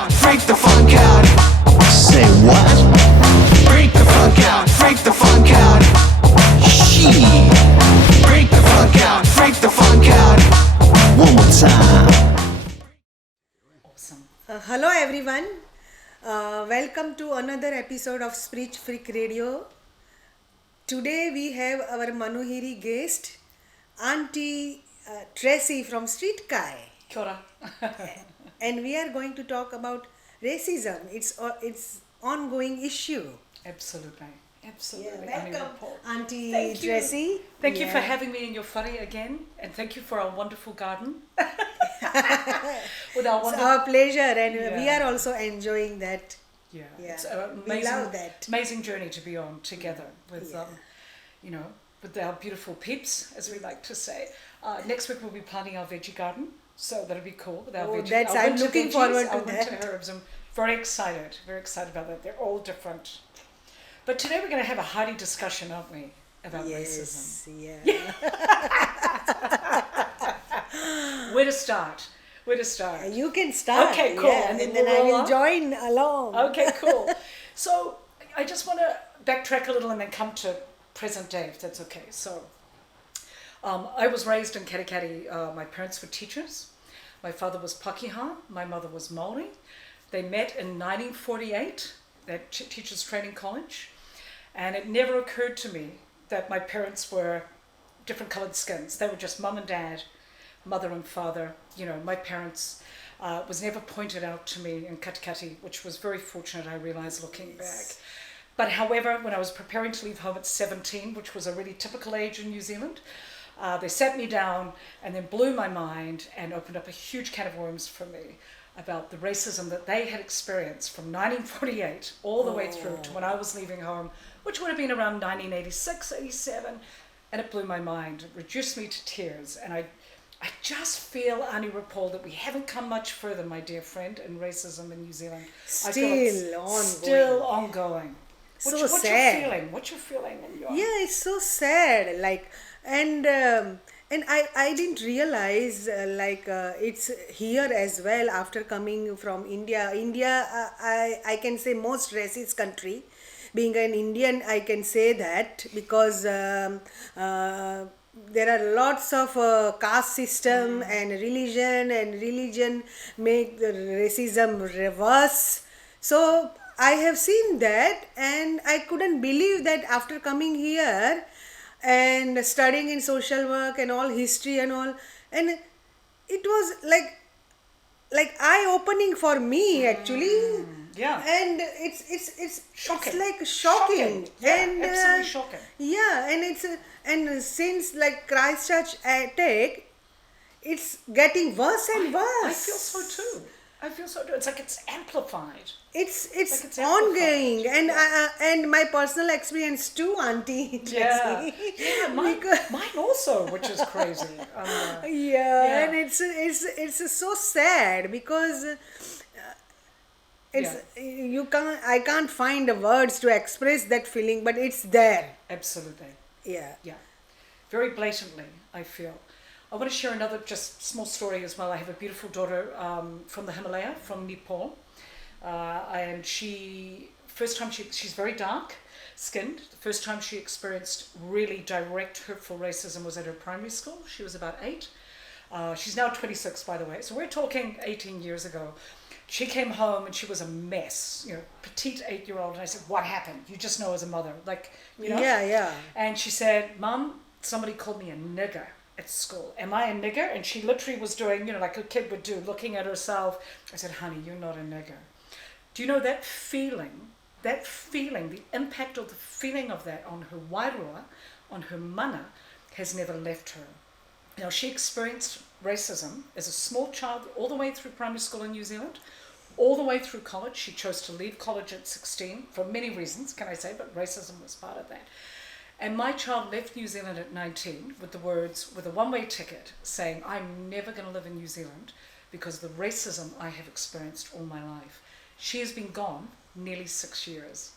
out, freak the funk out. Say what? Freak the funk out, freak the funk out. She. Freak the funk out, freak the funk out. One more time. Awesome. Hello everyone. Welcome to another episode of Speech Freak Radio. Today we have our Manuhiri guest, Auntie Tracy from Street Kai, Kia ora. and we are going to talk about racism. It's ongoing issue. Absolutely. Yeah, Absolutely. I mean, welcome, Paul. Auntie Thank you. Tracy. Thank you for Yeah. having me in your whare again, and thank you for our wonderful garden. With our It's wonderful... our pleasure, and we Yeah. are also enjoying that. Yeah, Yeah, it's an we amazing, love that. amazing journey to be on together with, Yeah. with our beautiful peeps, as we like to say. Next week we'll be planting our veggie garden, so that'll be cool. With our Oh, veggie, that's- our I'm winter looking veggies, forward to our winter that. herbs. I'm very excited about that. They're all different. But today we're going to have a hearty discussion, aren't we, about racism? Yes, yeah. Where to start? Where to start? You can start. Okay, cool. Yeah, And and then then we'll I will roll on? join along. Okay, cool. So I just want to backtrack a little and then come to present day, if that's okay. So I was raised in Katikati. My parents were teachers. My father was Pakeha. My mother was Māori. They met in 1948 at Teachers Training College. And it never occurred to me that my parents were different coloured skins. They were just mum and dad, mother and father. You know, my parents was never pointed out to me in Katikati, which was very fortunate, I realise, looking back. But however, when I was preparing to leave home at 17, which was a really typical age in New Zealand, they sat me down and then blew my mind and opened up a huge can of worms for me about the racism that they had experienced from 1948 all the way through to when I was leaving home, which would have been around 1986, 87, and it blew my mind. It reduced me to tears, and I just feel, Ani Rapol, that we haven't come much further, my dear friend, in racism in New Zealand. I feel it's still ongoing. What's sad. your feeling? What's your feeling? Yeah, it's so sad. And I didn't realize it's here as well after coming from India. India, I can say most racist country. Being an Indian, I can say that because there are lots of caste system and religion make the racism reverse. So I have seen that, and I couldn't believe that after coming here and studying in social work and all history and all, and it was like eye-opening for me actually. Yeah. And it's Shocking. it's like shocking. Yeah, And absolutely shocking. yeah, and it's and since like Christchurch attack, it's getting worse and worse. I feel so too. It's like it's amplified. It's Like it's ongoing, amplified. and Yeah. and my personal experience too, Auntie. Yeah, Tracy. yeah, mine also, which is crazy. Yeah, and it's so sad because I can't find the words to express that feeling, but it's there. Absolutely, Yeah. yeah, very blatantly. I feel. I want to share another just small story as well. I have a beautiful daughter from the Himalaya, from Nepal, and she's very dark skinned. The first time she experienced really direct hurtful racism was at her primary school. She was about 8. She's now 26, by the way. So we're talking 18 years ago. She came home and she was a mess, petite 8-year-old. And I said, "What happened?" You just know as a mother, Yeah. And she said, "Mum, somebody called me a nigger at school. Am I a nigger?" And she literally was doing, like a kid would do, looking at herself. I said, "Honey, you're not a nigger." Do you know that feeling, the impact of the feeling of that on her wairua, on her mana, has never left her. Now, she experienced racism as a small child all the way through primary school in New Zealand, all the way through college. She chose to leave college at 16 for many reasons, can I say, but racism was part of that. And my child left New Zealand at 19 with a one-way ticket saying, "I'm never going to live in New Zealand because of the racism I have experienced all my life." She has been gone nearly 6 years.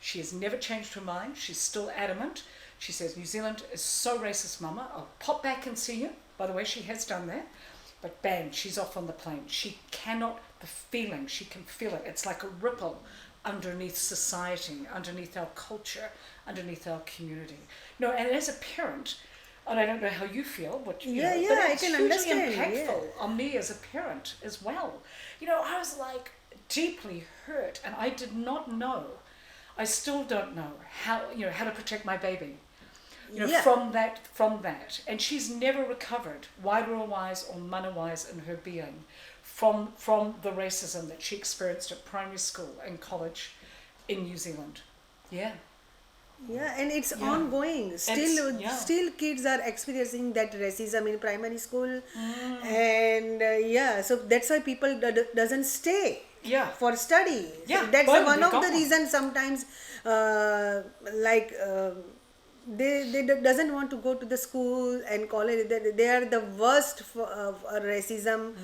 She has never changed her mind. She's still adamant. She says, "New Zealand is so racist, Mama. I'll pop back and see you." By the way, she has done that. but bang, she's off on the plane. She cannot, the feeling, she can feel it. It's like a ripple underneath society, underneath our culture, underneath our community. You know, and as a parent, and I don't know how you feel, but you know, but I it's can hugely understand, impactful on me as a parent as well. You know, I was like deeply hurt, and I did not know. I still don't know how how to protect my baby. You know, Yeah. from that, and she's never recovered, Wairua-wise or mana-wise in her being, from the racism that she experienced at primary school and college in New Zealand. Yeah. Yeah, and it's Yeah. ongoing. Still, yeah. still kids are experiencing that racism in primary school, and so that's why people doesn't stay. Yeah. For study. Yeah, That's boom, one they're of the gone. reasons sometimes, they doesn't want to go to the school and college. They are the worst for racism,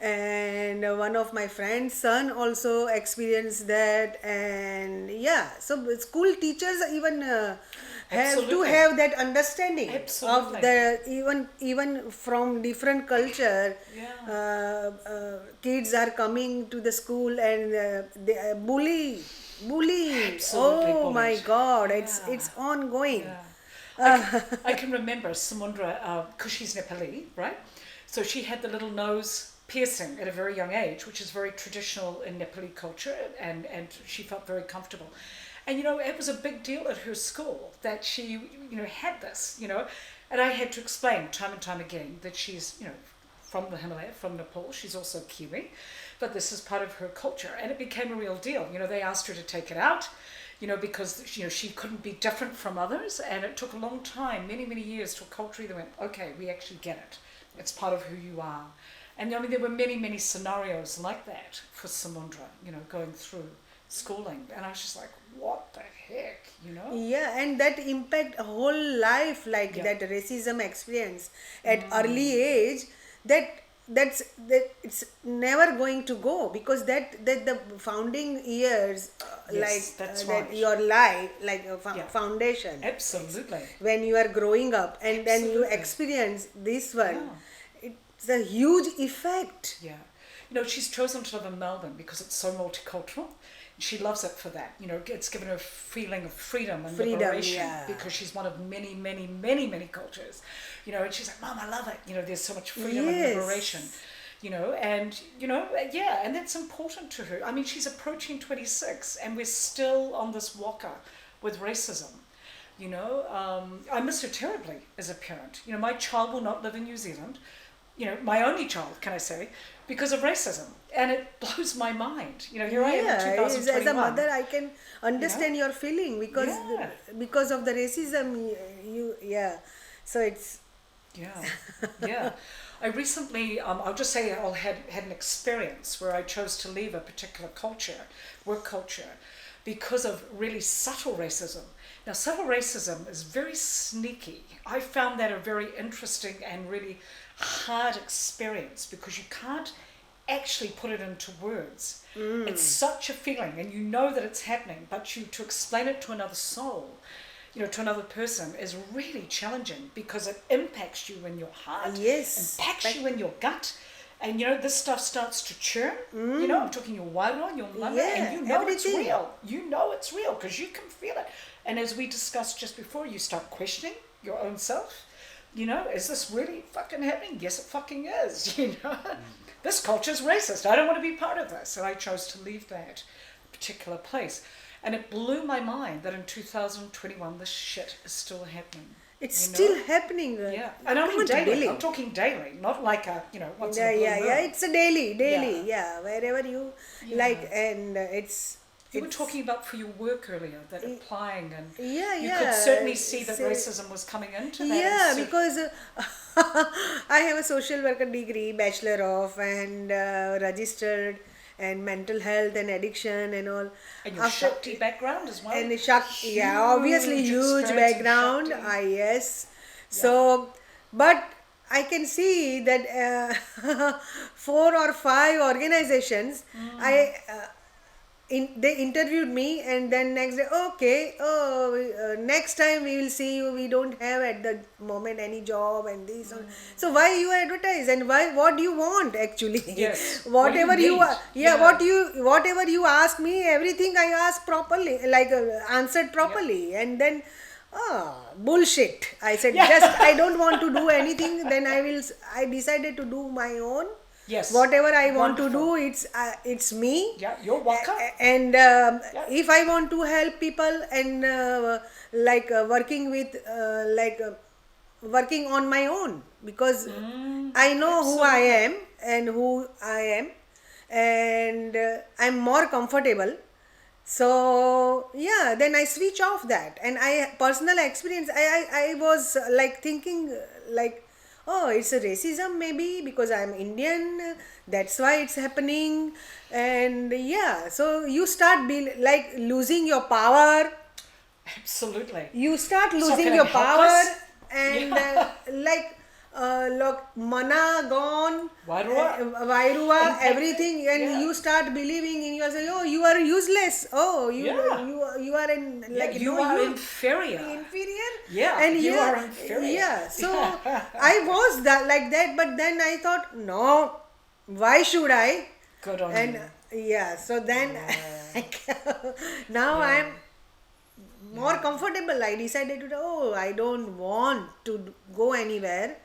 and one of my friend's son also experienced that, and so school teachers even have to Absolutely. have that understanding Absolutely. of the even from different culture. Yeah. Kids are coming to the school and they bullying. Absolutely Oh my bullied. God, Yeah. it's ongoing. Yeah. I can remember Samundra, because she's Nepali, right? So she had the little nose piercing at a very young age, which is very traditional in Nepali culture, and she felt very comfortable. And, you know, it was a big deal at her school that she, you know, had this, you know, and I had to explain time and time again that she's, you know, from the Himalaya, from Nepal. She's also Kiwi, but this is part of her culture, and it became a real deal. You know, they asked her to take it out, you know, because you know she couldn't be different from others, and it took a long time, many years, till culturally they went, okay, we actually get it. It's part of who you are. And I mean, there were many scenarios like that for Samundra, you know, going through schooling, and I was just like, what the heck, you know? Yeah, and that impact a whole life, like Yeah. that racism experience at early age. That it's never going to go, because that the founding years, Yes, that's right. that your life, like a Yeah. foundation. Absolutely. When you are growing up, and then you Absolutely. experience this one, it's a huge effect. Yeah. You know, she's chosen to live in Melbourne because it's so multicultural. She loves it for that. You know, it's given her a feeling of freedom and liberation, yeah. because she's one of many cultures. You know, and she's like, Mom, I love it. You know, there's so much freedom and Yes. liberation. You know, and, you know, yeah, and that's important to her. I mean, she's approaching 26 and we're still on this walker with racism. You know, I miss her terribly as a parent. You know, my child will not live in New Zealand. You know, my only child, can I say, because of racism. And it blows my mind. You know, here I am in 2021. as a mother, I can understand your feeling, because Yeah. because of the racism. So it's Yeah, yeah. I recently, I'll just say, had an experience where I chose to leave a particular culture, work culture, because of really subtle racism. Now, subtle racism is very sneaky. I found that a very interesting and really hard experience, because you can't actually put it into words. It's such a feeling, and you know that it's happening, but to explain it to another soul, you know, to another person, is really challenging, because it impacts you in your heart, Yes. impacts you in your gut, and you know, this stuff starts to churn. You know, I'm talking your wairua, your mother, Yeah, and you know everything. it's real. You know it's real because you can feel it. And as we discussed just before, you start questioning your own self. You know, is this really fucking happening? Yes, it fucking is. You know, this culture's racist. I don't want to be part of this. And I chose to leave that particular place. And it blew my mind that in 2021, this shit is still happening. it's you know? still happening. Yeah, and I Come mean on, daily. daily. I'm talking daily, not like a, you know, once in a Yeah, blue yeah, moon. it's a daily, yeah, wherever you Yeah. like, and it's. You were it's- talking about for your work earlier, that applying, and Yeah, you yeah, could certainly see that say- racism was coming into that. Yeah, and so- because I have a social worker degree, bachelor of, and registered, and mental health and addiction and all. and your Shakti background as well. And obviously huge experience in background. Shakti. Yes. So, but I can see that 4 or 5 organizations. they interviewed me, and then next day, okay, next time we will see you. We don't have at the moment any job and this. So why you advertise, and why, what do you want actually? Yes. What do you Whatever you need? are, whatever you ask me, everything I ask properly, like answered properly, and then. Bullshit. I said, just I don't want to do anything. Then I decided to do my own. Yes. Whatever I want to Wonderful. do, it's me. Yeah, you're welcome. And if I want to help people and working on my own, because I know who I am and who I am, and I'm more comfortable. So yeah, then I switch off that, and I personal experience. I was like thinking like, oh, it's a racism maybe because I'm Indian. That's why it's happening, and yeah. So you start like losing your power. Absolutely. You start losing feeling your power, helpless. and look, mana gone, Vairua. Vairua, everything, and yeah. you start believing in yourself. Oh, you are useless. Oh, Yeah. you are in like you are inferior. inferior. Yeah, and you yeah, are inferior. Yeah, so I was that like that, but then I thought, no, why should I? Good on And you. yeah, so then now I'm more comfortable. I decided to, oh, I don't want to go anywhere.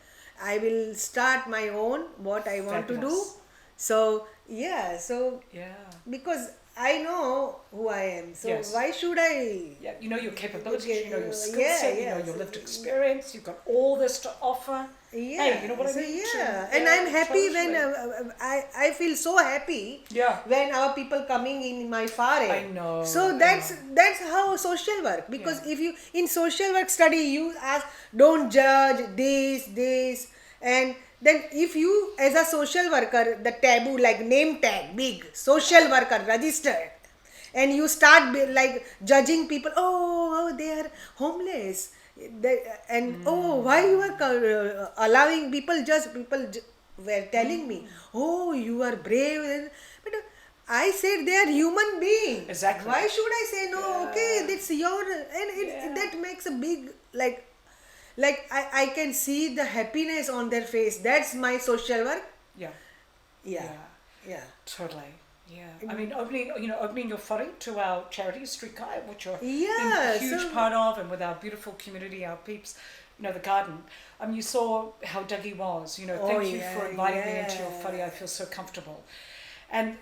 I will start my own what I want to do. Fabulous. So yeah, so Yeah. because I know who I am, so Yes. why should I? Yeah, you know your capabilities, Okay, you know your skill yeah, set, you yeah. know your lived experience, you've got all this to offer. Yeah, Hey, you know what I so mean? yeah, To- and I'm happy totally. when I feel so happy. Yeah. When our people coming in my fare. I know, So I that's how social work. Because Yeah. if you in social work study you ask, don't judge this, and then if you as a social worker, the taboo like name tag big social worker registered, and you start like judging people. Oh, they are homeless. And oh, why you are allowing people just were telling me, oh, you are brave, but I said they are human beings. Exactly. Why should I say no? Yeah. Okay, that's your, and that makes a big like I can see the happiness on their face. That's my social work. Yeah, Yeah, yeah. totally. Yeah, I mean, opening your whare to our charity, Street Kai, which you're Yeah, a huge so- part of, and with our beautiful community, our peeps, the garden. I mean, you saw how Dougie was. Thank you for inviting me into your whare. I feel so comfortable, and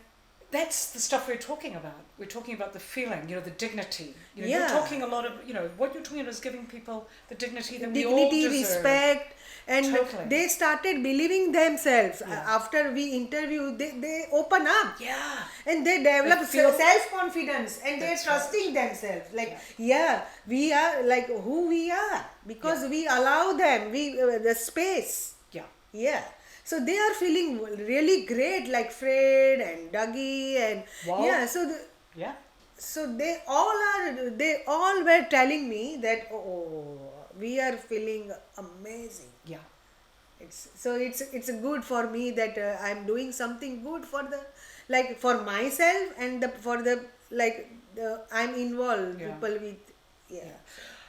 that's the stuff we're talking about. We're talking about the feeling, the dignity. You're Yeah. talking a lot of, what you're talking about is giving people the dignity that we all Dignity, deserve. respect, and Totally. they started believing themselves. Yeah. After we interview, they open up. Yeah. And they develop They feel- self-confidence, and they're That's trusting themselves. Like, we are like who we are because we allow them the space. Yeah. Yeah. So they are feeling really great, like Fred and Dougie and Wow. yeah. Yeah. So they all were telling me that we are feeling amazing. Yeah. It's good for me that I'm doing something good for for myself and I'm involved Yeah. people with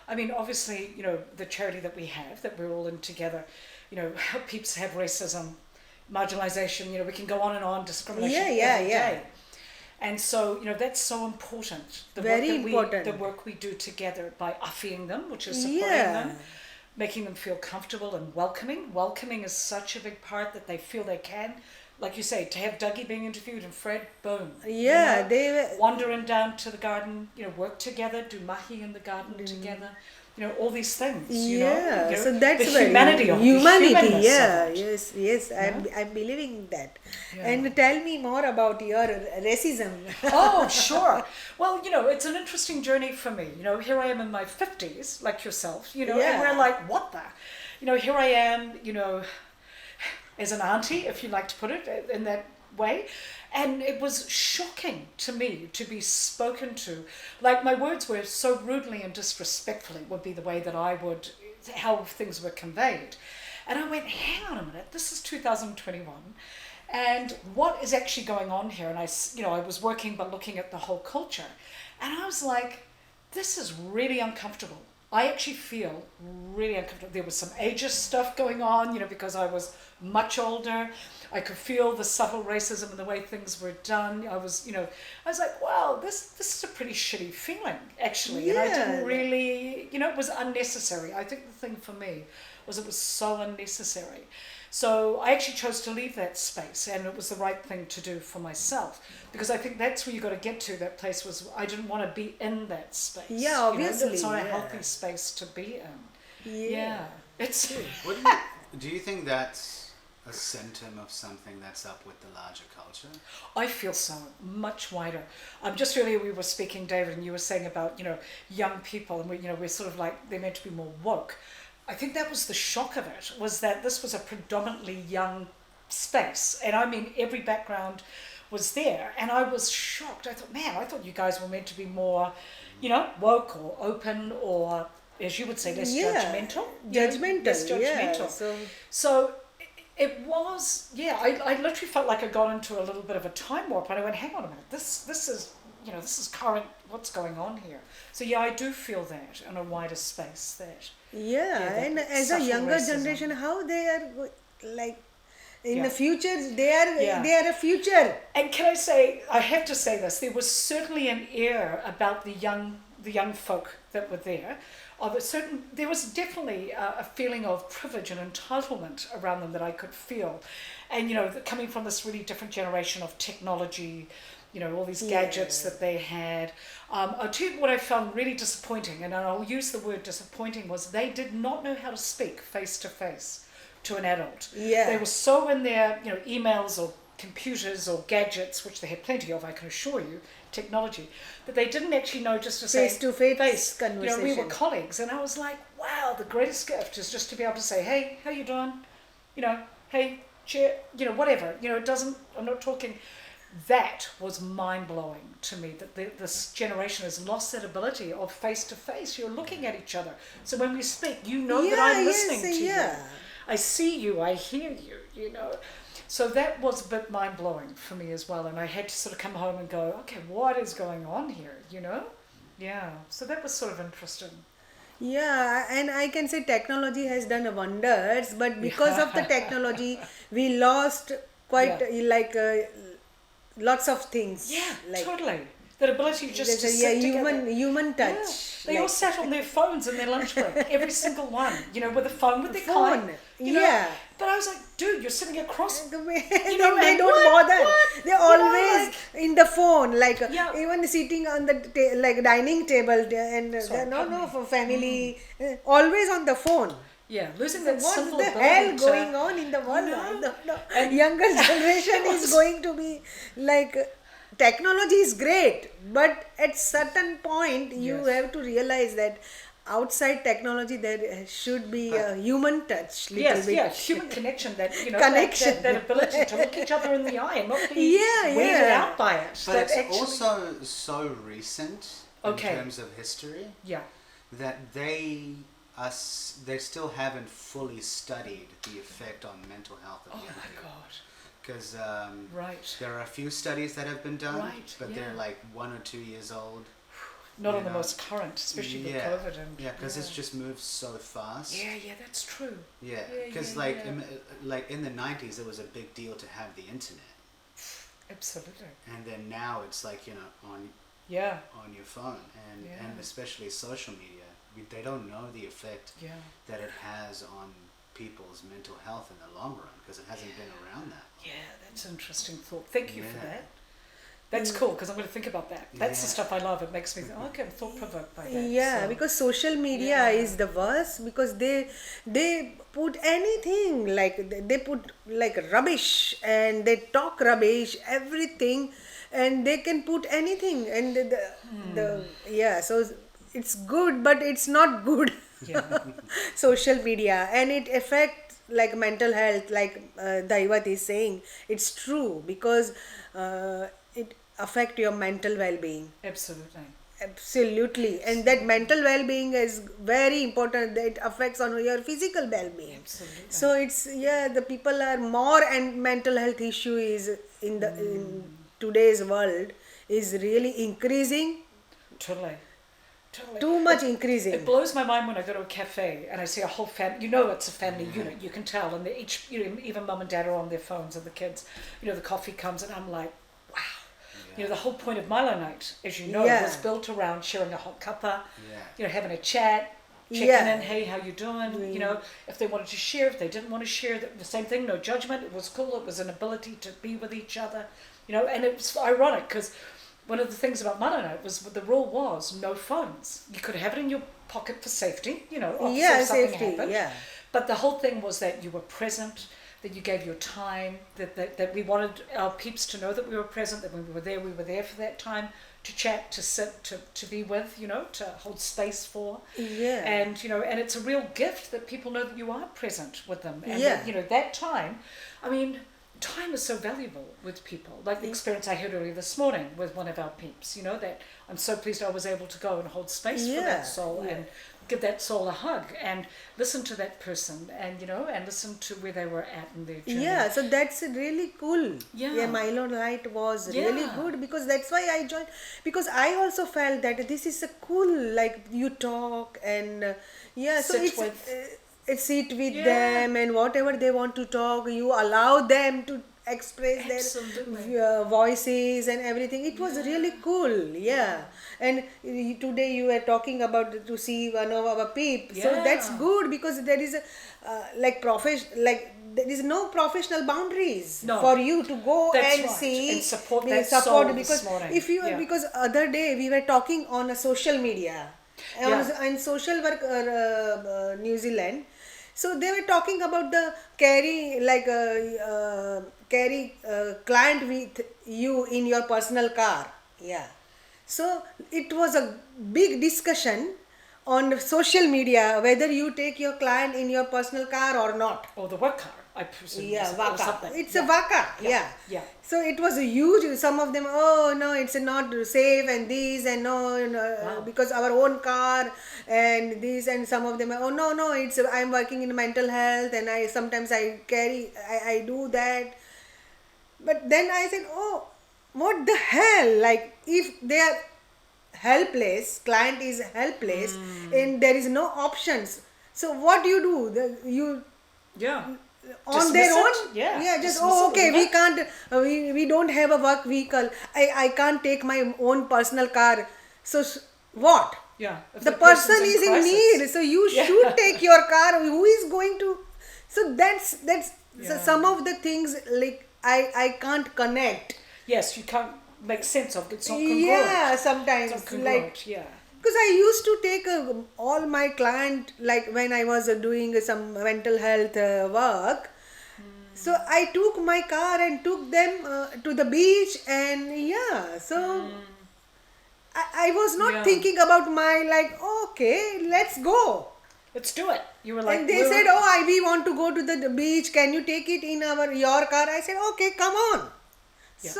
I mean, obviously, the charity that we have, that we're all in together, how peeps have racism, marginalization, we can go on and on, discrimination Yeah, every yeah. day. And so, that's so important. Very important. The work we do together by affing them, which is supporting Yeah. them, making them feel comfortable and welcoming. Welcoming is such a big part that they feel they can. Like you say, to have Dougie being interviewed and Fred, boom. Yeah, they were- wandering down to the garden, work together, do mahi in the garden together, all these things. yeah. So that's the very humanity of it, the humanity. humanness Yeah, of it. yes. I'm believing that. Yeah. And tell me more about your racism. Oh, sure. Well, it's an interesting journey for me. Here I am in my 50s, like yourself, and Yeah. we're like, what the? Here I am, as an auntie, if you like to put it in that way. And it was shocking to me to be spoken to. Like, my words were so rudely and disrespectfully would be the way that how things were conveyed. And I went, hang on a minute, this is 2021. and what is actually going on here. And I was working but looking at the whole culture, and I was like, this is really uncomfortable. I actually feel really uncomfortable. There was some ageist stuff going on, because I was much older. I could feel the subtle racism and the way things were done. I was like, wow, this is a pretty shitty feeling, actually. And I didn't Yeah. really, it was unnecessary. I think the thing for me was it was so unnecessary. So I actually chose to leave that space, and it was the right thing to do for myself, because I think that's where you got to get to. That place was, I didn't want to be in that space. Yeah, obviously, It's not a yeah. healthy space to be in. Yeah. It's What do you think that's a symptom of something that's up with the larger culture? I feel so much wider. Just earlier we were speaking, David, and you were saying about young people, and we're sort of like they're meant to be more woke. I think that was the shock of it, was that this was a predominantly young space, and I mean every background was there, and I was shocked. I thought, man, I thought you guys were meant to be more, woke or open, or as you would say, less judgmental. Judgmental, less yeah. judgmental. So it was, I literally felt like I got into a little bit of a time warp, and I went, hang on a minute, this is, this is current, what's going on here. So I do feel that in a wider space, that. Yeah, that and as a subtle younger racism. generation, how they are like in Yeah. the future, they are Yeah. they are a future. And can I say, I have to say this, there was certainly an air about the young folk that were there, there was definitely a feeling of privilege and entitlement around them that I could feel. And, coming from this really different generation of technology, all these gadgets that they had. I'll tell you what I found really disappointing, and I'll use the word disappointing, was they did not know how to speak face to face to an adult. Yeah. They were so in their, emails or computers or gadgets, which they had plenty of, I can assure you, technology, that they didn't actually know just to say Face-to-face we were conversation. colleagues, and I was like, wow, the greatest gift is just to be able to say, hey, how you doing? Hey, cheer, whatever. It doesn't, I'm not talking. That was mind-blowing to me, that this generation has lost that ability of face-to-face. You're looking at each other. So when we speak, that I'm listening to you. I see you, I hear you, So that was a bit mind-blowing for me as well. And I had to sort of come home and go, okay, what is going on here, Yeah, so that was sort of interesting. Yeah, and I can say technology has done wonders, but because of the technology, we lost quite lots of things. Yeah, like totally. That ability just to there's sit together. human touch. Yeah. They all sat on their phones in their lunch break, every single one, with a phone with their Phone, kind, yeah. But I was like, dude, you're sitting across. They and don't what? bother. What? They're always in the phone, Yeah. even sitting on the dining table, and Sorry, pardon me. for family, always on the phone. Yeah, losing that What simple the ability hell to- going on in the world? know? I don't know. And Younger generation it is was- going to be like, technology is great, but at certain point you Yes. have to realize that outside technology there should be a human touch, little Yes, bit. yeah, human connection, that Connection. that ability to look each other in the eye and not be Yeah, weirded yeah. out by it. But That it's actually- also so recent Okay. in terms of history yeah, that they still haven't fully studied the effect on mental health of oh young my people. god, Because right. there are a few studies that have been done, Right, but yeah. they're like 1 or 2 years old. Not you on the know. most current, especially with Yeah. COVID and Yeah, because it's just moved so fast. yeah, that's true. Yeah, Yeah, because yeah, like yeah. in the 90s, it was a big deal to have the internet, Absolutely. and then now it's like Yeah, on your phone, and Yeah. especially social media, they don't know the effect yeah. that it has on people's mental health in the long run because it hasn't been around that. Yeah, that's an interesting thought. Thank you for Yeah. that. That's cool because I'm going to think about that. That's the Yeah. stuff I love. It makes me think, okay, I'm thought provoked by that. Yeah, so- because social media Yeah. is the worst, because they put anything, like they put like rubbish, and they talk rubbish, everything, and they can put anything, and the yeah, so it's good, but it's not good. Yeah. Social media, and it affects like mental health, like Daivat is saying. It's true, because it affect your mental well-being. Absolutely. Absolutely, and that mental well-being is very important. That affects on your physical well-being. Absolutely. So it's the people are more, and mental health issue is in today's world is really increasing. Totally. Totally. Too much It increasing. blows my mind when I go to a cafe and I see a whole family. You know, it's a family unit. You can tell, and they each, even mum and dad are on their phones, and the kids. The coffee comes, and I'm like, wow. The whole point of Milo Night, as you know, Yeah. was built around sharing a hot cuppa. Yeah. Having a chat, checking Yeah. in. Hey, how you doing? If they wanted to share, if they didn't want to share, the same thing. No judgment. It was cool. It was an ability to be with each other. And it was ironic because one of the things about Mano Night was the rule was no phones. You could have it in your pocket for safety, obviously if something Safety. happened. Yeah. But the whole thing was that you were present, that you gave your time, that we wanted our peeps to know that we were present, that when we were there for that time to chat, to sit, to be with, to hold space for. Yeah. And, and it's a real gift that people know that you are present with them. And Yeah. that, that time, I mean, time is so valuable with people. Like the experience I had earlier this morning with one of our peeps, that I'm so pleased I was able to go and hold space for Yeah, that soul yeah. and give that soul a hug and listen to that person and, and listen to where they were at in their journey. Yeah, so that's really cool. Yeah. Milo Night was really Yeah. good because that's why I joined. Because I also felt that this is a cool, like you talk and so Sit it's with. sit with Yeah. them and whatever they want to talk, you allow them to express Absolutely. their voices and everything. It was really cool, and today you were talking about to see one of our peeps, so that's Yeah. good because there is a there is no professional boundaries No. for you to go That's and right. see And support that soul this because morning. if you Yeah. because other day we were talking on a social media on social work New Zealand. So they were talking about the carry client with you in your personal car. Yeah. So it was a big discussion on social media whether you take your client in your personal car or not. Or the work car, I presume. Yeah, or Vaka. something. It's a Vaka. Yeah. Yeah. So it was a huge. Some of them, oh no, it's not safe and this and no, Wow. because our own car and this and some of them, oh no, it's I'm working in mental health and I sometimes I do that. But then I said, oh, what the hell? Like if they are helpless, client is helpless, and there is no options. So what do you do? You Yeah. on Dismiss their it? own, Yeah. just Dismiss it, okay, leave we it. can't we don't have a work vehicle. I can't take my own personal car, so what? Yeah. If The person's person is in crisis. need, so you should take your car. Who is going to? So that's so Yeah. some of the things like I can't connect. Yes, you can't make sense of it. It's not congruent. Yeah, sometimes It's not like congruent, yeah. because I used to take all my client like when I was doing some mental health work. So I took my car and took them to the beach and so I was not Yeah. thinking about my like okay, let's go. Let's do it. You were like, And they said, oh, we want to go to the beach. Can you take it in your car? I said, okay, come on. Yeah.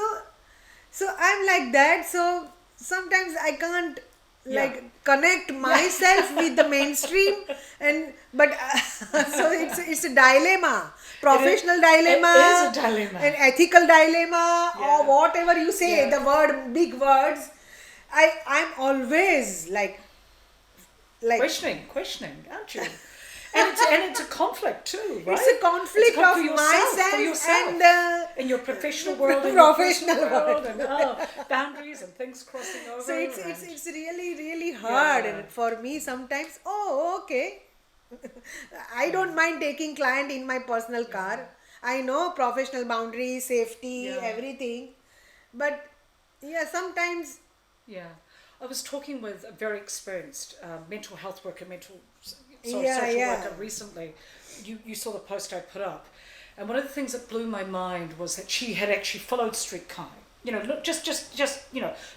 So I'm like that. So sometimes I can't Yeah. connect myself with the mainstream, but so it's a dilemma, professional dilemma, It is a dilemma. an ethical dilemma, or Yeah. whatever you say. Yeah. The big words. I'm always like questioning, aren't you? And it's a conflict too, right? It's a conflict It's a conflict of for myself yourself. and in your professional world, in professional your personal world. and boundaries and things crossing over. so it's and- really hard Yeah. for me sometimes. Oh, okay. I don't mind taking client in my personal car. I know professional boundaries, safety, Yeah. everything, but sometimes Yeah, I was talking with a very experienced mental health worker, social Yeah. worker recently. You saw the post I put up, and one of the things that blew my mind was that she had actually followed Street Kai. Look, just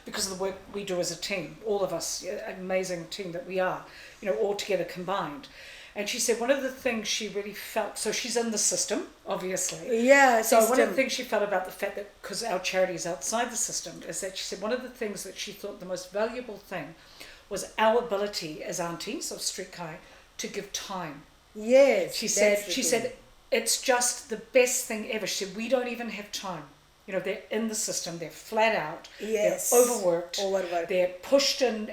because of the work we do as a team, all of us, amazing team that we are, all together combined. And she said one of the things she really felt, so she's in the system, obviously. Yeah, So one of the system. things she felt about the fact that, because our charity is outside the system, is that she said one of the things that she thought the most valuable thing was our ability as aunties of Street Kai to give time. Yes. She that's said, the she thing. said, it's just the best thing ever. She said, we don't even have time. You know, they're in the system, they're flat out, Yes. they're overworked, Overworked. they're pushed and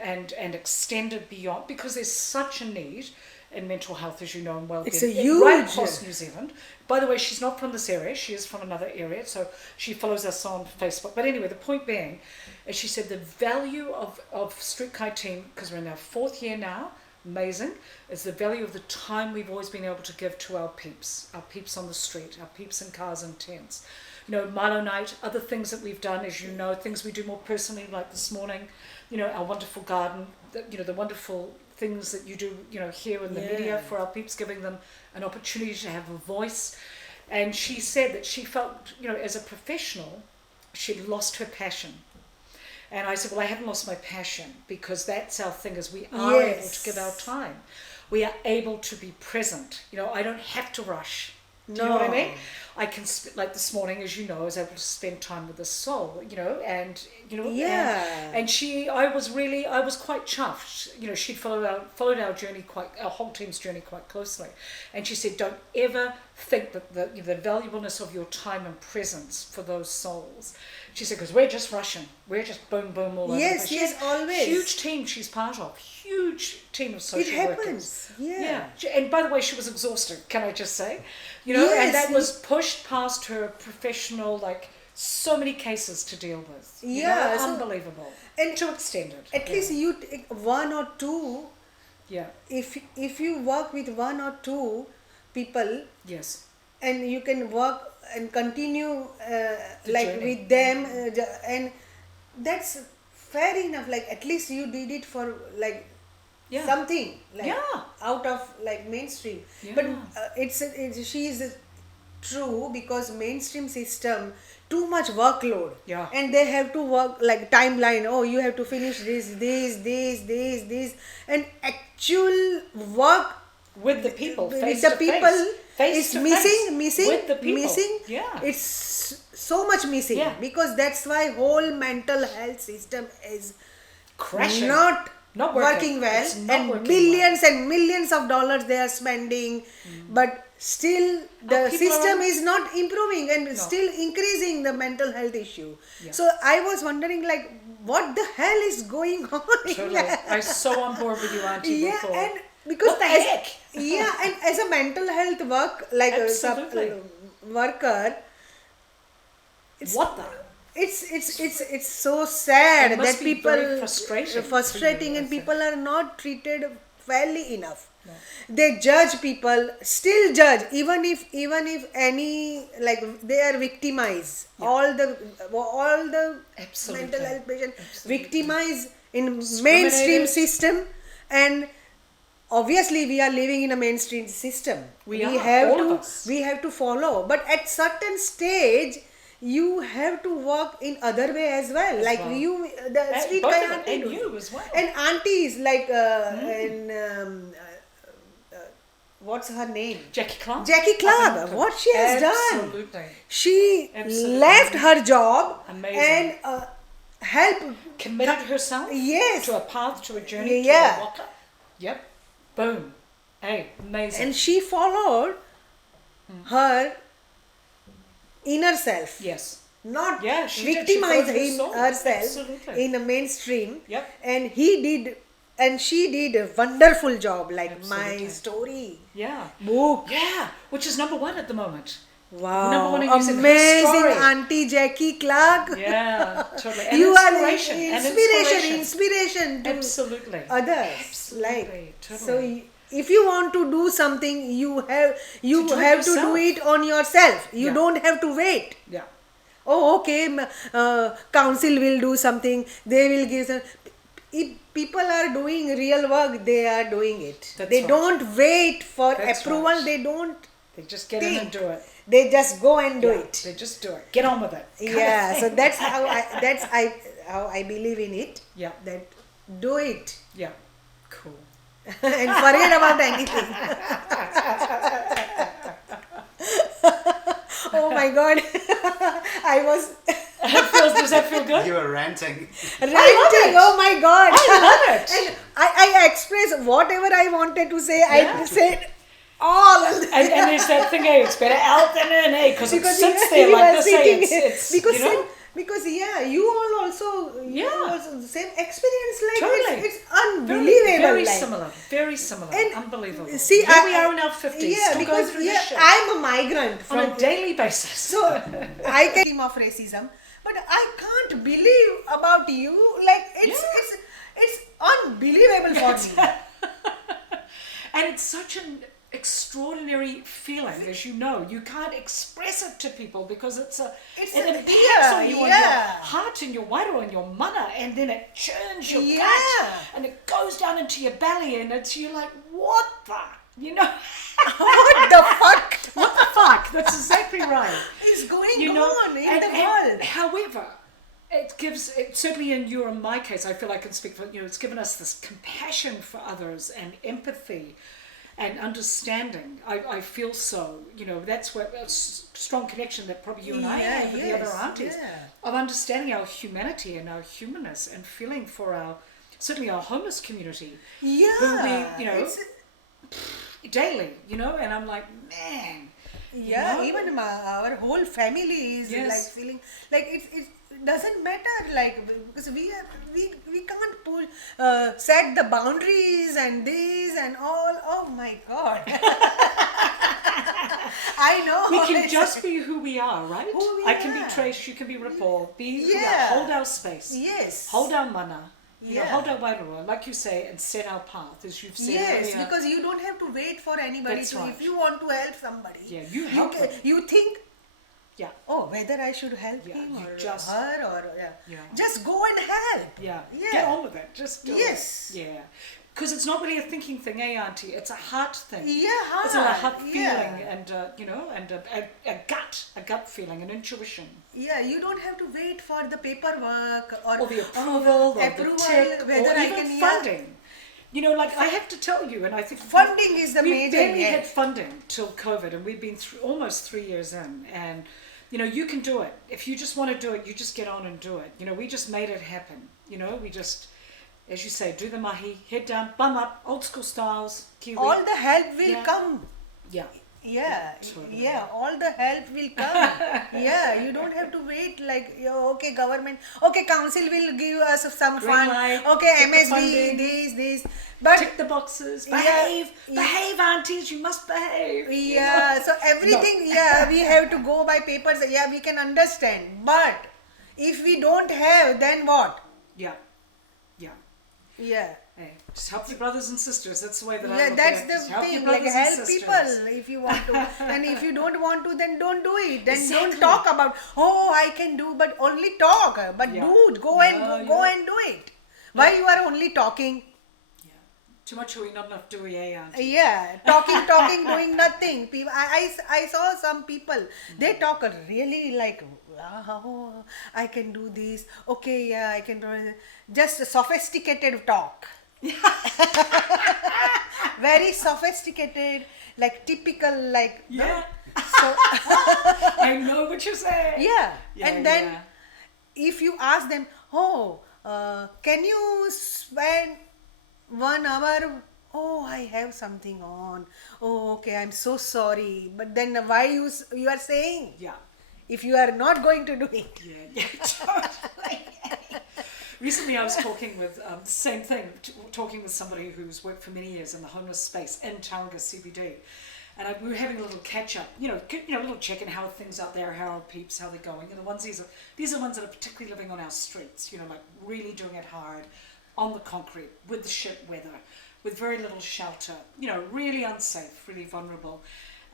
extended beyond, because there's such a need in mental health, as you know, and well-being. It's a Right huge- across New Zealand. By the way, she's not from this area, she is from another area, so she follows us on Facebook. But anyway, the point being, is she said the value of Street Kai team, because we're in our 4th year now, amazing, is the value of the time we've always been able to give to our peeps on the street, our peeps in cars and tents. You know, Milo Night, other things that we've done, as you know, things we do more personally, like this morning, you know, our wonderful garden, the wonderful things that you do, you know, here in the media Yeah. for our peeps, giving them an opportunity to have a voice. And she said that she felt, you know, as a professional, she'd lost her passion. And I said, well, I haven't lost my passion, because that's our thing, is we are able to give our time. We are able to be present. You know, I don't have to rush. Do you know what I No. mean? I can, like this morning, as you know, I was able to spend time with the soul, you know, and, you know, Yeah. and I was quite chuffed. You know, she'd followed our journey our whole team's journey quite closely. And she said, don't ever think that the valuableness of your time and presence for those souls. She said, because we're just rushing. We're just boom, boom all over. Yes, the place. She yes, has always. Huge team she's part of. Huge team of social It happens. workers. Yeah. And by the way, she was exhausted, can I just say? You know, and Yes. that was pushed past her professional, like, so many cases to deal with. You Yeah, know, so- unbelievable. and too extended. At least you take one or two. Yeah. If you work with one or two people, Yes. and you can work and continue like journey. with them, and that's fair enough. Like at least you did it for like Yeah. something like Yeah. out of like mainstream. Yeah. But it's she is true, because mainstream system too much workload. Yeah. And they have to work like timeline. Oh, you have to finish this, and actual work With the people, with face the to people face. Face is to missing face. With the people. missing. Yeah. It's so much missing. Yeah. Because that's why whole mental health system is Crashing. not Not working well, It's not and working billions and millions of dollars they are spending, but still the Our people system are- is not improving and still increasing the mental health issue. Yeah. So I was wondering, like, what the hell is going on? Totally. I'm so on board with you, Auntie. Yeah, Before. and because What the as, heck? yeah, and as a mental health Absolutely. worker, What the? it's so sad It must that be people very frustrating for frustrating you, I and think. people are not treated fairly enough. They judge people, still judge, even if any, like, they are victimized. All the Absolutely. mental health patients Absolutely. victimized in Discriminated. mainstream system, and obviously we are living in a mainstream system. We are, have all to of us. we have to follow, but at certain stage you have to work in other way as well. Like well. you, the street both guy of them, auntie and do. you as well. And aunties like what's her name? Jackie Clark. Jackie Clark. Absolutely. What she has done? Absolutely. She Absolutely. left her job Amazing. and help. Committed herself. Yes. To a path, to a journey. Yeah. To a waka. Yep. Boom. Hey, amazing. And she followed her inner self. yes. Not Yeah, she did. She victimize followed her him soul. herself Absolutely. in a mainstream. Yep. And he did, and she did a wonderful job. Like my Absolutely. story Yeah. book. Yeah. Which is number one at the moment. Wow, Number one in New Zealand. Her amazing story. Auntie Jackie Clark. Yeah. Totally. And You are inspiration. And inspiration to Absolutely. others. Absolutely. Like Totally. so, if you want to do something, you have do it to do yourself. it on yourself. You Yeah. don't have to wait. Yeah. Oh, okay, council will do something. They will give some. If people are doing real work, they are doing it. That's they right. don't wait for That's approval. right. They don't They just get in and think. do it. They just go and do Yeah, it. They just do it. Get on with it. kind of Yeah, thing. so that's how I believe in it. Yeah. That do it. Yeah. Cool. and forget about anything. Oh my God. I was Does that feel good? You were ranting. ranting. it. Oh my God. I love it. And I expressed whatever I wanted to say. I said all. And there's that thing, it's better out than in, because it Because sits you there are like this, sitting it's because you know? because you all also the same experience, like Totally. it's unbelievable, Very like. similar, very similar, And unbelievable. see, Here we are in our 50s, yeah, still because going through this shit I'm a migrant on from a daily basis. so I can team of racism, but I can't believe about you. Like it's unbelievable for me. And it's such an extraordinary feeling, as you know. You can't express it to people because it impacts on you, on your heart and your water and your mana, and then it churns your gut and it goes down into your belly, and you're like, what the, What the fuck what the fuck? That's exactly right. is going You know, on in the world? However, certainly in my case, I feel I can speak for, it's given us this compassion for others and empathy and understanding. I feel so, that's where a strong connection that probably you and I have with the other aunties, of understanding our humanity and our humanness and feeling for certainly our homeless community. Yeah. Who we, daily, and I'm like, man. Yeah, even our whole family is like feeling like it doesn't matter, like, because we can't set the boundaries and this and all. Oh my God. I know. We can just be who we are, right? Who we I can are. be Trace, you can be Rapor. Be who we are. Yeah. Hold our space. Yes. Hold our mana. Yeah. Hold our wairua, like you say, and set our path, as you've said Yes, earlier. because you don't have to wait for anybody That's to. right. If you want to help somebody, Yeah, you help them. You think, Yeah. oh, whether I should help Yeah, him you or just- her or Yeah. just go and help. Yeah. Yeah. Get on with it. Just do Yes. it. Yeah. Because it's not really a thinking thing, Auntie? It's a heart thing. Yeah, It's a heart, heart feeling yeah. and, and a gut feeling, an intuition. Yeah, you don't have to wait for the paperwork or The approval, or the approval, tick, whether or I even can funding. Like I have to tell you, and I think Funding is the we major, barely yeah. had funding till COVID, and we've been through almost 3 years in, and you can do it if you just want to do it. You just get on and do it. We just made it happen. We just, as you say, do the mahi, head down, bum up, old school styles, Kiwi. all the help will Yeah. come. Yeah. Yeah, totally. yeah, all the help will come. Yeah, you don't have to wait like, okay, government, okay, council will give us some Green fund, light, okay, get the MSB, funding. this, but Tick the boxes. Yeah, Behave. yeah. Behave, aunties. You must behave. yeah, so everything, yeah, we have to go by papers, yeah, we can understand, but if we don't have, then what? Yeah. Yeah. Yeah. Hey, just help your brothers and sisters. That's the way that I Yeah, look that's at it. the Just help your thing. Like, brothers and help sisters. people if you want to, and if you don't want to, then don't do it. Then Exactly. don't talk about. Oh, I can do, but only talk. But Yeah. do go Yeah, and go yeah. and do it. Why you are only talking? Yeah. Too much we not enough doing, auntie? Yeah, talking, doing nothing. People, I saw some people. They talk really like, oh, I can do this. Okay, yeah, I can do it. Just a sophisticated talk. Very sophisticated, like typical, like Yeah. so I know what you're saying. yeah. Yeah, And then yeah. if you ask them, oh, can you spend 1 hour? Oh, I have something on. Oh, okay, I'm so sorry. But then why you are saying Yeah. if you are not going to do it? Yeah. Totally. Recently, I was talking with the same thing, talking with somebody who's worked for many years in the homeless space in Tauranga CBD, and we were having a little catch up, a little check in how things out there, how our peeps, how they're going, and these are the ones that are particularly living on our streets, like really doing it hard, on the concrete, with the shit weather, with very little shelter, really unsafe, really vulnerable.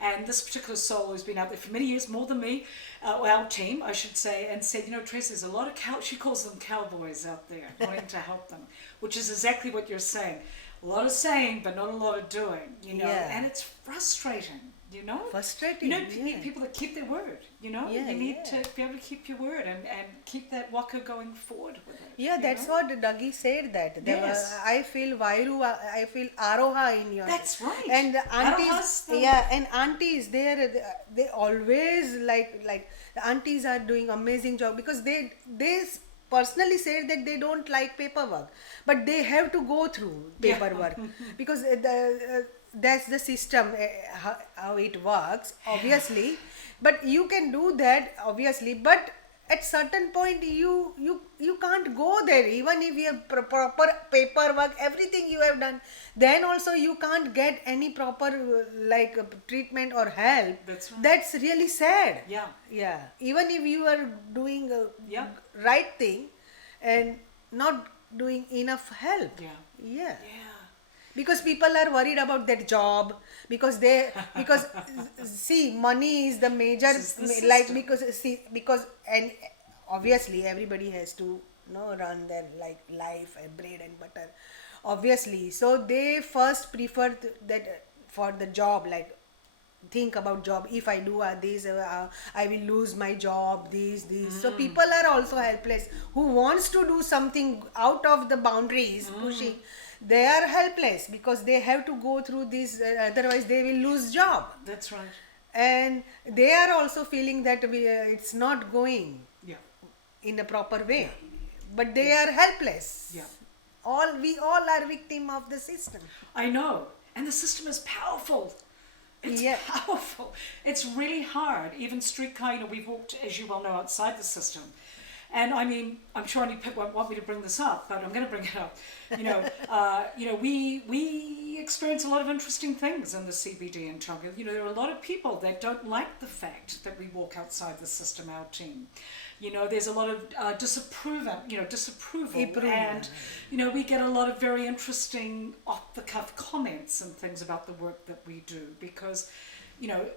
And this particular soul has been out there for many years, more than me, our team, I should say, and said, Trace, there's a lot of she calls them cowboys out there wanting to help them, which is exactly what you're saying. A lot of saying, but not a lot of doing, Yeah. and it's frustrating, You know, Frustrating, You know, you yeah. need people that keep their word. You know, Yeah, you need yeah. to be able to keep your word and keep that waka going forward with it. Yeah, you that's know? what Dougie said that. There Yes. I feel Vairu, I feel Aroha in your. That's right. And the Aroha's aunties, the- yeah, and aunties, they always like the aunties are doing amazing job because they personally say that they don't like paperwork, but they have to go through Yeah. paperwork because that's the system how it works obviously, but you can do that obviously, but at certain point you can't go there even if you have proper paperwork everything you have done, then also you can't get any proper treatment or help. That's right. That's really sad. Yeah. Yeah, even if you are doing a Yeah. right thing and not doing enough help. Yeah. Yeah, Yeah. because people are worried about their job because see, money is the major, This is the like system. because and obviously everybody has to run their life and bread and butter obviously, so they first prefer that for the job, like think about job. If I do this I will lose my job, this so people are also helpless who wants to do something out of the boundaries pushing. They are helpless because they have to go through this, otherwise they will lose job, That's right. and they are also feeling that it's not going Yeah. in a proper way, but they are helpless. Yeah. We all are victim of the system. I know. And the system is powerful. It's Yeah. powerful. It's really hard. Even streetcar, we've walked, as you well know, outside the system. And I mean, I'm sure Annie Pip won't want me to bring this up, but I'm going to bring it up. We experience a lot of interesting things in the CBD in Tonga. There are a lot of people that don't like the fact that we walk outside the system, our team. There's a lot of disapproval, and we get a lot of very interesting off-the-cuff comments and things about the work that we do because,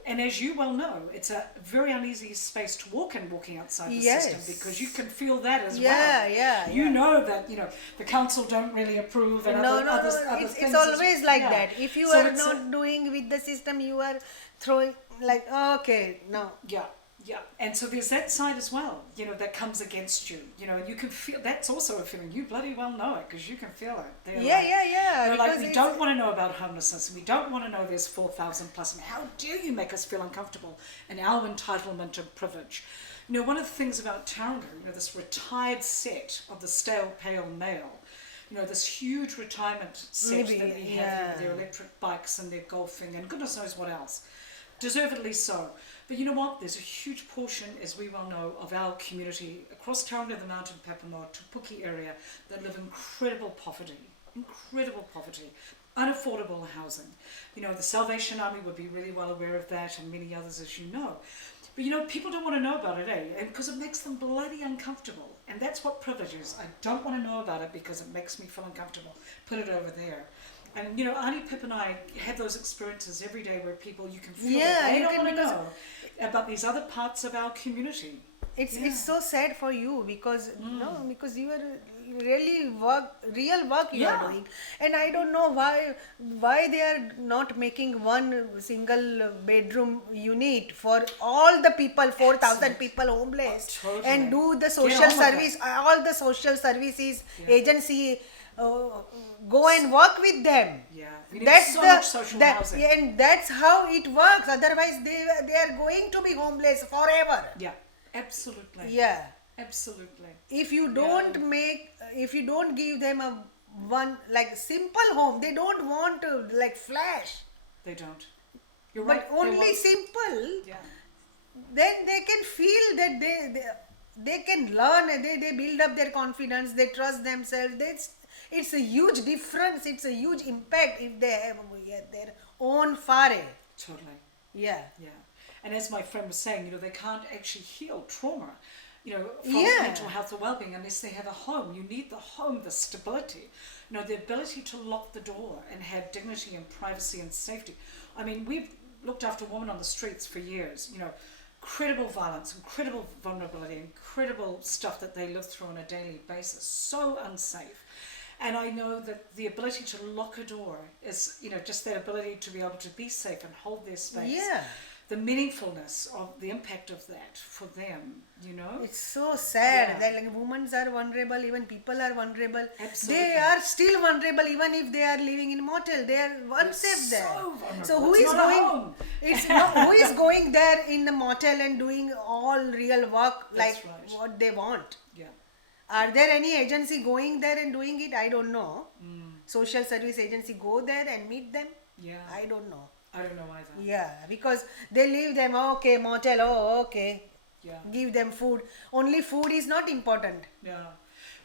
and as you well know, it's a very uneasy space to walk in walking outside the Yes. system because you can feel that as Yeah, well. yeah, You yeah. know that, the council don't really approve and No, other it's things. always like yeah. that. If you So are it's not doing with the system, you are throwing okay, no. Yeah, yeah. And so there's that side as well, that comes against you, and you can feel, that's also a feeling, you bloody well know it, because you can feel it. They're Yeah, like, yeah. They're like, because we it's- don't want to know about homelessness, and we don't want to know there's 4,000 plus, and how dare you make us feel uncomfortable in our entitlement and privilege. One of the things about Tauranga, this retired set of the stale pale male, this huge retirement set Maybe, that we have here yeah. with their electric bikes and their golfing and goodness knows what else. Deservedly so. But you know what? There's a huge portion, as we well know, of our community across Tauranga, the Mountain Papamoa, Tupuki area that live in incredible poverty, unaffordable housing. The Salvation Army would be really well aware of that and many others, as you know. But people don't want to know about it, And because it makes them bloody uncomfortable. And that's what privilege is. I don't want to know about it because it makes me feel uncomfortable. Put it over there. And Auntie Pip and I have those experiences every day where you can feel Yeah, that they you don't can want to because- know about these other parts of our community. It's so sad for you because because you are real work you Yeah. are doing, and I don't know why they are not making one single bedroom unit for all the people, 4,000 people homeless, Oh, totally. and do the Get social on with service, all the social services agency. Go and work with them. Yeah, we need That's so the much social that, housing. and that's how it works. Otherwise, they are going to be homeless forever. Yeah, absolutely. Yeah. Absolutely. If you don't if you don't give them a one simple home, they don't want to flash, They don't. You're but right. they only won't. simple. Yeah. Then they can feel that they can learn, and they build up their confidence, they trust themselves. It's a huge difference, it's a huge impact if they have their own fare. Totally. Yeah. Yeah. And as my friend was saying, they can't actually heal trauma, from Yeah. mental health or well-being unless they have a home. You need the home, the stability, the ability to lock the door and have dignity and privacy and safety. I mean, we've looked after women on the streets for years, incredible violence, incredible vulnerability, incredible stuff that they live through on a daily basis, so unsafe. And I know that the ability to lock a door is, just that ability to be able to be safe and hold their space. Yeah. The meaningfulness of the impact of that for them, It's so sad Yeah. that like women are vulnerable, even people are vulnerable. Absolutely. They are still vulnerable even if they are living in motel. They are unsafe there. so vulnerable. So who It's is not a going? home. It's not, who is going there in the motel and doing all real work like That's right. what they want? Yeah. Are there any agency going there and doing it? I don't know. Mm. Social service agency go there and meet them? Yeah. I don't know. I don't know either. Yeah, because they leave them, okay, motel, oh, okay. Yeah. Give them food. Only food is not important. Yeah.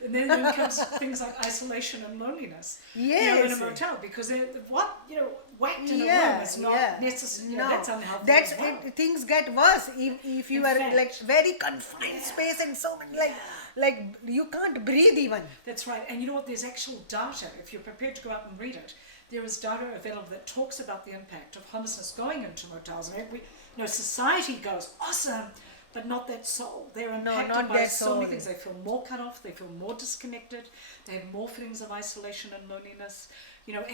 And then comes things like isolation and loneliness. In a Yes. motel, because whacked in a room Yeah, is not yeah. necessary. No, That's unhealthy. that's as well. it, things get worse if you In are fact. like very confined space and so many like you can't breathe even. That's right. And you know what? There's actual data. If you're prepared to go out and read it, there is data available that talks about the impact of homelessness going into motels. And society goes, awesome, but not that soul. They're impacted not by their so many soul. things. They feel more cut off. They feel more disconnected. They have more feelings of isolation and loneliness.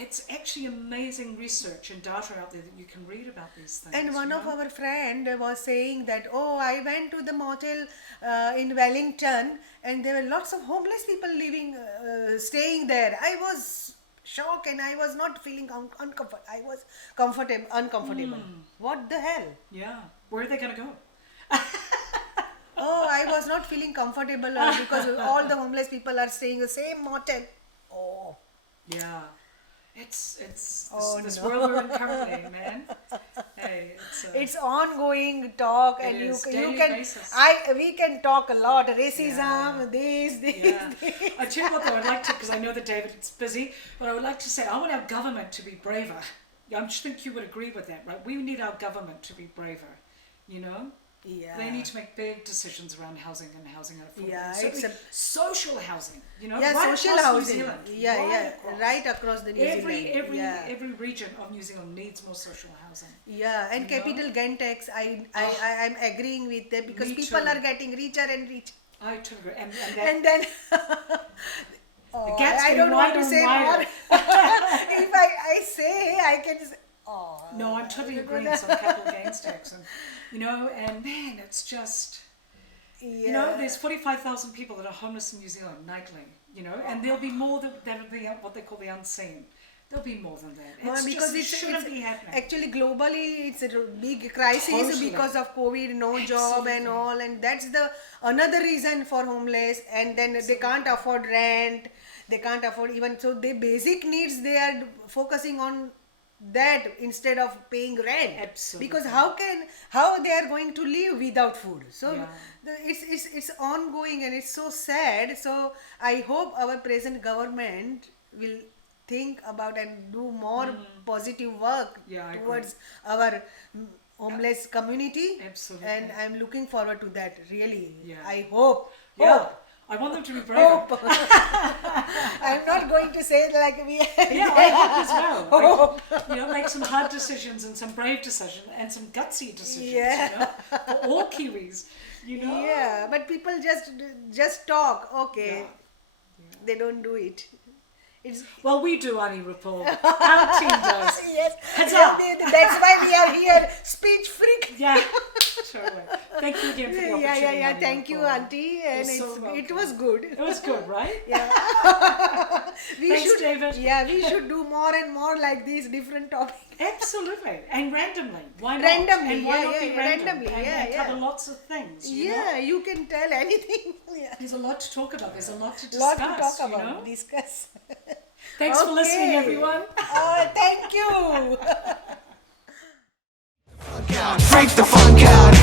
It's actually amazing research and data out there that you can read about these things. And one you of know? our friend was saying that, oh, I went to the motel in Wellington and there were lots of homeless people living, staying there. I was shocked and I was not feeling uncomfortable. I was uncomfortable. What the hell? Yeah. Where are they going to go? Oh, I was not feeling comfortable because all the homeless people are staying in the same motel. Oh. Yeah. It's Oh, this no. world we're in currently, man. Hey, It's ongoing talk, It and you is, you daily can basis. we can talk a lot racism, Yeah. this. yeah. I tell you what, though, I'd like to, because I know that David's busy, but I would like to say I want our government to be braver. I think you would agree with that, right? We need our government to be braver. Yeah. They need to make big decisions around housing and affordability. Yeah, Certainly it's social housing. Yeah, right social across New housing. Zealand, Yeah, across. right across the New Zealand. Every region of New Zealand needs more social housing. Yeah, and You know? capital gain tax. I'm agreeing with them because Me people too. are getting richer and richer, I totally agree. And that, and then. Oh, gap's I getting don't want wider to and say wider. more. If I say, I can say. Oh. no, I'm totally agreeing on capital gains tax, and and man, it's just. Yeah. There's 45,000 people that are homeless in New Zealand nightly, and there'll be more that'll be what they call the unseen. There'll be more than that. Well, It's because just, it shouldn't be happening. actually globally it's a big crisis Totally. because of COVID, no job and Absolutely. all, and that's the another reason for homeless. And then they can't afford rent, they can't afford even so the basic needs they are focusing on that instead of paying rent. Absolutely. Because how they are going to live without food? So Yeah. it's ongoing and it's so sad. So I hope our present government will think about and do more positive work Yeah, I agree. towards our homeless community. Absolutely. And I'm looking forward to that, really. Yeah. I hope. Yeah. Hope. I want them to be braver. Hope. I'm not going to say like we. Yeah, I hope as well. Hope. Make some hard decisions and some brave decisions and some gutsy decisions. Yeah. For all Kiwis. Yeah, but people just talk. Okay, Yeah. they don't do it. It's Well, we do, Ani Rapport. Our team does. yes. Huzzah! That's why we are here. Speech freak. Yeah, totally. Thank you again for the opportunity. Yeah. Ani Thank you, Rapport. Auntie. And You're so it welcome. was good. It was good, right? Yeah. we Thanks, should, David. Yeah, we should do more and more like these different topics. Absolutely. And randomly. Why not? Randomly, And why yeah, not be yeah, random? randomly, And, yeah, and yeah. cover lots of things. You know? Yeah, you can tell anything. Yeah. There's a lot to talk about. There's a lot to discuss. Lot to talk you about, know? discuss. Thanks for listening, Okay. everyone. Thank you. Freak the funk out.